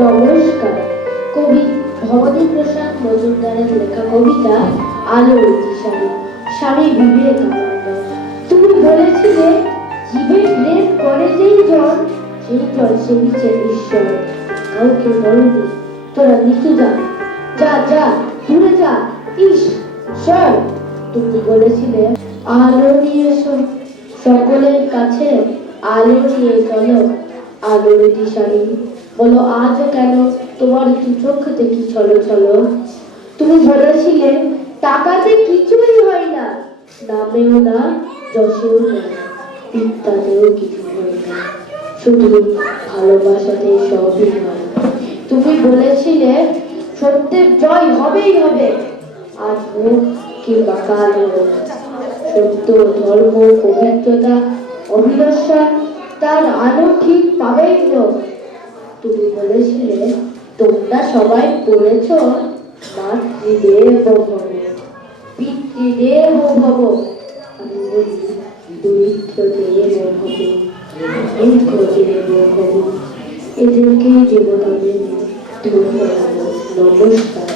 নমস্কার। কবি ভবানী প্রসাদ মজুমদারের লেখা কবিতা আলোর দিশারি, স্বামী বিবেকানন্দ। তুমি বলেছিলে জীবের প্রেম করে যেই জন, সেই জন সেবিছে ঈশ্বর। কাউকে বলনি তোরা নিচু যা, যা যা দূরে যা, ইস সর। তুমি বলেছিলে আলো নিয়ে এসো, সকলের কাছে আলো নিয়ে চলো। আলোর দিশারি, বলো আজও কেন তোমার দু চোখ দেখি ছলো ছলো। তুমি বলেছিলে টাকাতে কিছুই হয় না, নামেও না, যশেও না, বিদ্যাতেও কিছু হয় না, শুধু ভালোবাসাতে সবই হয়। তুমি বলেছিলে সত্যের জয় হবেই হবে, আজ হোক কিংবা কাল হোক। সত্য, ধর্ম, পবিত্রতা, অবিনশ্বর, তার আলো ঠিক পাবেই লোক। তুমি বলেছিলে তোমরা সবাই পড়েছ মাতৃদেব ভব, পিতৃদেব ভব। আমি বলি দরিদ্রদেব ভব, মূর্খদেব ভব। এদেরকেই দেবতা মেনে ধন্য হব। নমস্কার।